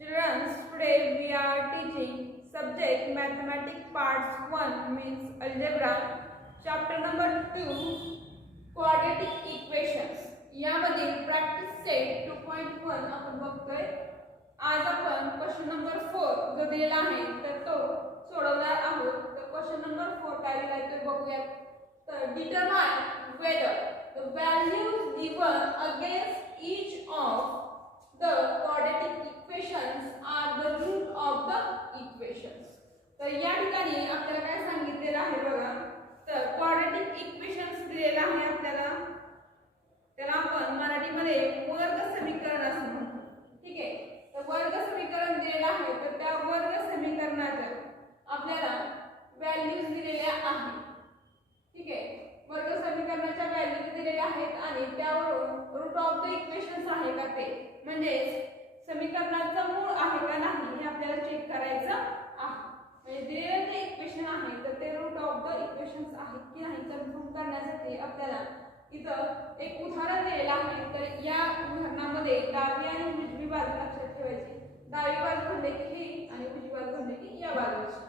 Children, today we are teaching subject mathematics parts 1 means algebra, chapter number 2 quadratic equations. यामध्ये practice set 2.1 आपण बघतोय. आज आपण question number 4 जो दिलेला आहे तर तो सोडवणार आहोत. तर क्वेश्चन नंबर 4 काय दिलाय ते बघूया. तर determine whether the values given against each of the quadratic equations are the root of the equations. तर या ठिकाणी आपल्याला काय सांगितलेलं आहे बघा. तर क्वाड्रॅटिक इक्वेशन्स दिलेला आहे आपल्याला. त्याला आपण मराठीमध्ये वर्ग समीकरण असं म्हणतो. ठीक आहे. तर वर्ग समीकरण दिलेलं आहे तर त्या वर्ग समीकरणाच्या आपल्याला व्हॅल्यूज दिलेल्या आहेत. ठीक आहे. वर्ग समीकरणाच्या व्हॅल्यूज दिलेल्या आहेत आणि त्यावरून रूट ऑफ द इक्वेशन्स आहे का ते म्हणजे समीकरणाचं मूळ आहे का नाही हे आपल्याला चेक करायचं आहे. म्हणजे दिलेलं जे इक्वेशन आहे तर ते रूट ऑफ द इक्वेशन्स आहेत की नाही कन्फर्म करण्यासाठी आपल्याला इथं एक उदाहरण दिलेलं आहे. तर या उदाहरणामध्ये डावी आणि उजवी बाजू लक्षात ठेवायची. डावी बाजू म्हणले की ही आणि उजवी बाजू म्हणले की या बाजूची.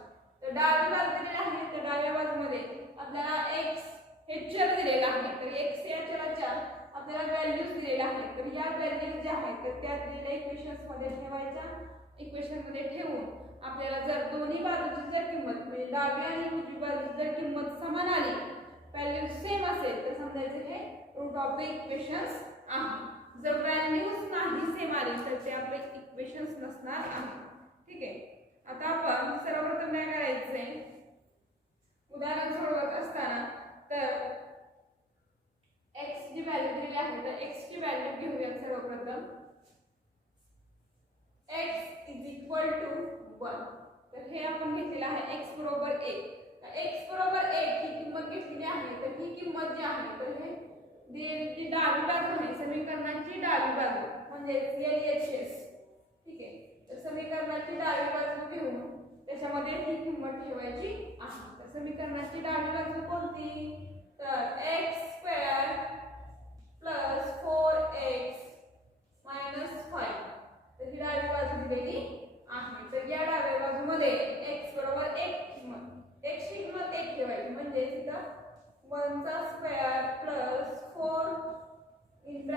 तर डावी बाजू दिलेली आहे तर डाव्या बाजूमध्ये आपल्याला x हे चल दिलेलं आहे. तर x या चलाच्या आपल्याला व्हॅल्यूज दिलेल्या आहेत. तर या व्हॅल्यूज ज्या आहेत तर त्या दिलेल्या इक्वेशन्स मध्ये ठेवायच्या. इक्वेशन मध्ये ठेवून आपल्याला जर दोन्ही बाजूची जर किंमत म्हणजे डावी आणि उजवी बाजूची जर किंमत समान आली व्हॅल्यू सेम असेल तर समजायचं हे रूट ऑफ द इक्वेशन्स आहे. जर व्हॅल्यूज नाही सेम आली तर ते आपले इक्वेशन्स नसणार आहे. ठीक आहे. आता आपण सर्वप्रथम काय करायचंय उदाहरण सोडवत असताना तर x ची व्हॅल्यू दिलेली आहे तर x ची व्हॅल्यू घेऊया सर्वप्रथम. x = 1 तर हे आपण घेतलेलं आहे x बरोबर 1. x बरोबर 1 ही किंमत घेतलेली आहे तर ही किंमत जी आहे तर हे दिलेली डावी बाजू आहे समीकरणाची डावी बाजू म्हणजे LHS. ठीक आहे. तर समीकरणाची डावी बाजू घेऊन त्याच्यामध्ये ही किंमत ठेवायची आहे. तर समीकरणाची डावी बाजू कोणती तर x² + 4x - 5 तर ही डावी बाजू दिलेली आहे. तर या डाव्या बाजूमध्ये x बरोबर 1 किंमत x ची किंमत 1 ठेवायची म्हणजे इथं 1² + 4 (1 -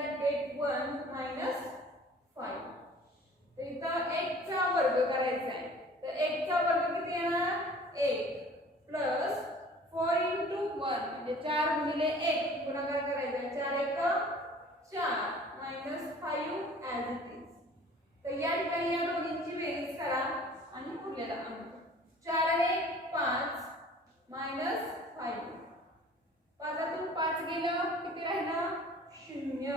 5). तर इथं 1 चा वर्ग करायचा आहे. तर 1 चा वर्ग किती येणार 1 प्लस 4 * 1 म्हणजे 4 गुणिले 1 गुणाकार करायचा आहे. 4 × 1 = 4 - 5 ॲज इट इज. तर या ठिकाणी या दोन्हींची बेरीज करा आणि उरलेला अंक 4 आणि 1 5 - 5. 5 तून 5 गेलं किती राहिलं 0.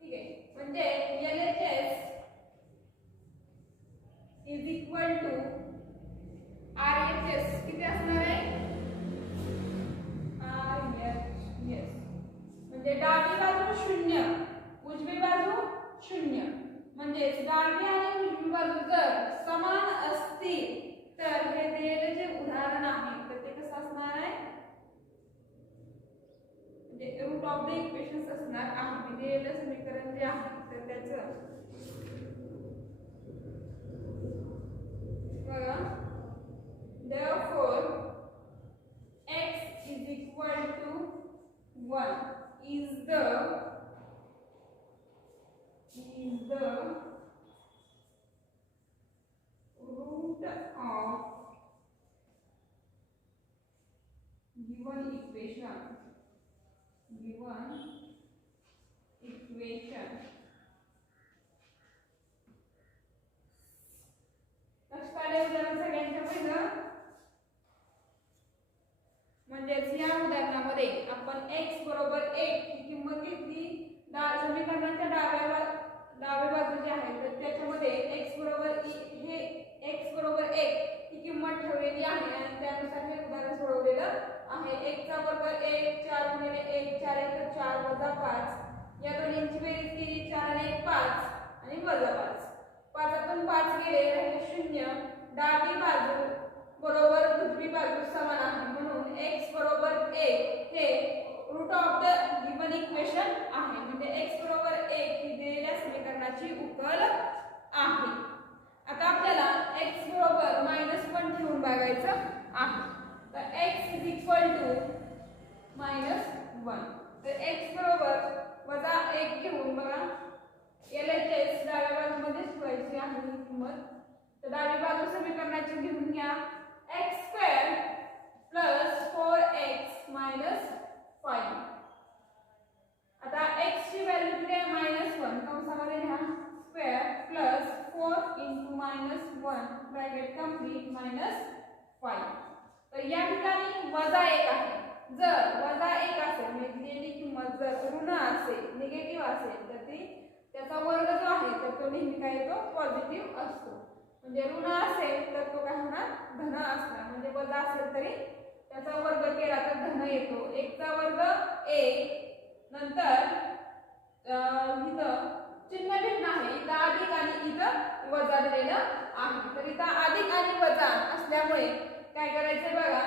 ठीक आहे. म्हणजे LHS = RHS किती असणार आहे RHS म्हणजे डावी बाजू 0 उजवी बाजू 0 म्हणजे डावी आणि उजवी बाजू जर समान असतील तर हे दिलेले जे उदाहरण आहे तर ते कसं असणार आहे म्हणजे रूट ऑफ द इक्वेशन्स असणार आहे. दिलेलं समीकरण जे आहे तर त्याचं बघा. Therefore x = 1 is the root of given equation. लक्षात आले उदाहरण सगळ्यांच्या पहिलं म्हणजेच या उदाहरणामध्ये आपण x बरोबर 1 ही किंमत घेतली. समीकरणाच्या डाव्या बाजू जी आहे तर त्याच्यामध्ये x बरोबर 1 ही किंमत ठेवलेली आहे आणि त्यानुसार हे उदाहरण सोडवलेलं आहे. 1 चा वर्ग 1 4 गुणिले 1 4 × 4 - 5 या दोन्हींची बेरीज केली 4 आणि 1 5 आणि -5. 5 तून 5 गेले राहिले 0. डावी बाजू बरोबर उजवी बाजू समान आहे म्हणून x बरोबर 1 हे root of the given equation आहे. म्हणजे x बरोबर 1 ही दिलेल्या समीकरणाची उकल आहे. किंमत. तर डावी बाजू समीकरणाची घेऊन घ्या. x² + 4x - 5. आता x ची व्हॅल्यू किती आहे -1 कंसामध्ये लिहा स्क्वेअर प्लस 4 × -1 ब्रॅकेट कंप्लीट -5. तर या ठिकाणी -1 आहे. जर -1 असेल म्हणजे दिलेली किंमत जर ऋण असेल निगेटिव्ह असेल तर त्याचा वर्ग जो आहे तर तो नेहमी काय येतो पॉझिटिव्ह असतो. म्हणजे ऋण असेल तर तो काय होणार धन असणार. म्हणजे वजा असेल तरी त्याचा वर्ग केला तर धन येतो. 1 चा वर्ग 1. नंतर इथं चिन्ह भिन्न आहे. इथं अधिक आणि इथं वजा दिलेलं आहे. तर इथं अधिक आणि वजा असल्यामुळे काय करायचं बघा,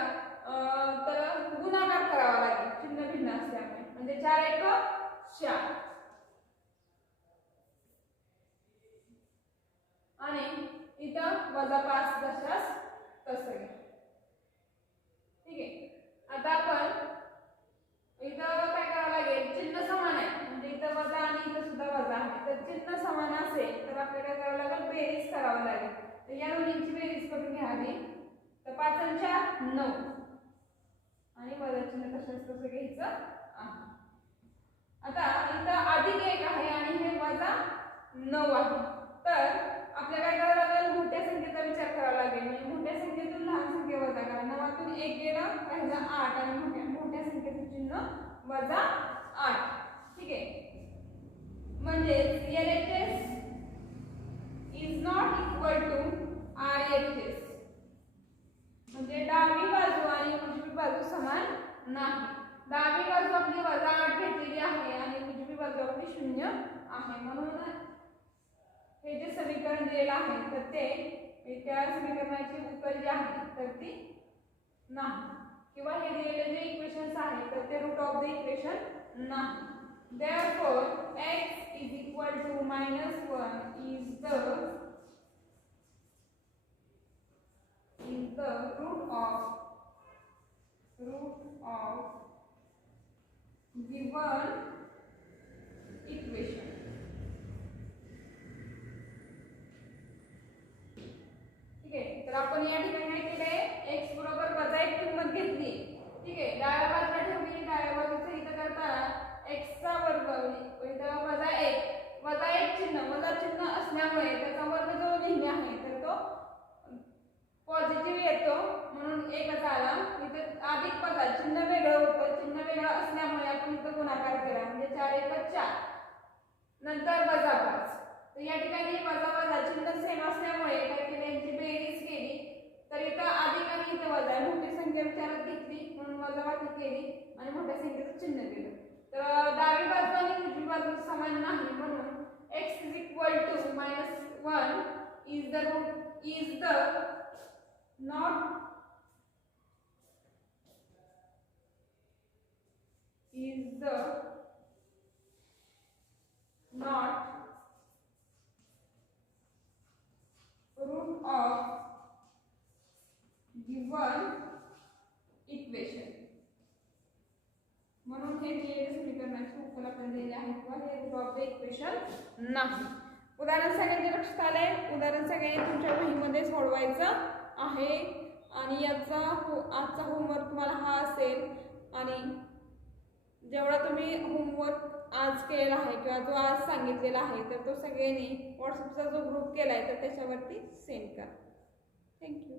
तर गुणाकार करावा लागेल चिन्ह भिन्न असल्यामुळे. म्हणजे 4 × 1 = 4 आणि इथं -5 जशास तसं. ठीक आहे. आता आपण इथं काय करावं लागेल, चिन्ह समान आहे म्हणजे इथं वजा आणि इथं सुद्धा वजा आहे. तर चिन्ह समान असेल तर आपल्याला काय करावं लागेल, बेरीज करावी लागेल. तर या दोन्हींची बेरीज करून घ्यावी. तर 5 × 4 = 9 आणि वजा चिन्ह तसंच तसं घ्यायचं आहे. आता इथं +1 आहे आणि हे -9 आहे. तर आपल्याला काय करावं लागेल, मोठ्या संख्येचा विचार करावा लागेल. म्हणजे मोठ्या संख्येतून लहान संख्या वजा करा. 9तून 1 गेलं राहिलं 8 आणि मोठ्या संख्येचं चिन्ह -8. ठीक आहे. म्हणजे LHS is not equal to RHS. म्हणजे डावी बाजू आणि उजवी बाजू समान नाही. डावी बाजू आपली -8 घेतलेली आहे आणि उजवी बाजू आपली 0 आहे. म्हणून हे जे समीकरण दिलेलं आहे तर ते त्या समीकरणाची उकल जी आहे तर ती नाही. किंवा हे दिलेले जे इक्वेशन्स आहेत तर ते रूट ऑफ द इक्वेशन नाही. Therefore x is equal to -1 is the root of given equation. ठीक आहे. तर आपण या ठिकाणी काय केलंय, x बरोबर -1 किंमत घेतली. ठीक आहे. डाव्या बाजूला ठेवली. डाव्या बाजूचं इथं करताना x चा वर्ग इथं -1 चिन्ह वजा चिन्ह असल्यामुळे त्याचा वर्ग जो नेहमी आहे तर तो पॉझिटिव्ह येतो म्हणून 1 आला. इथं अधिक वजा चिन्ह वेगळं होतं. चिन्ह वेगळं असल्यामुळे आपण इथं गुणाकार केला म्हणजे 4 × 1 = 4. नंतर -5. तर या ठिकाणी वजा चिन्ह सेम असल्यामुळे काय केलं, यांची बेरीज केली. तर इथं अधिक आणि इथं वजा मोठी संख्या विचारात घेतली म्हणून वजाबाकी केली आणि मोठ्या संख्येचं चिन्ह दिलं. तर डावी बाजू आणि उजवी बाजू समान नाही म्हणून x is equal to -1 is the not root of given equation. म्हणून हे दिलेले समीकरणाची उकल आपण दिलेले आहे किंवा हे रूट ऑफ द इक्वेशन नाही. उदाहरण सगळ्यांच्या लक्षात आलंय. उदाहरण सगळ्यांनी तुमच्या वहीमध्ये सोडवायचं आहे आणि याचा आजचा होमवर्क तुम्हाला हा असेल. आणि जेवढा तुम्ही होमवर्क आज केलेला आहे किंवा जो आज सांगितलेला आहे तर तो सगळ्यांनी व्हॉट्सअपचा जो ग्रुप केला आहे तर त्याच्यावरती सेंड करा. थँक्यू.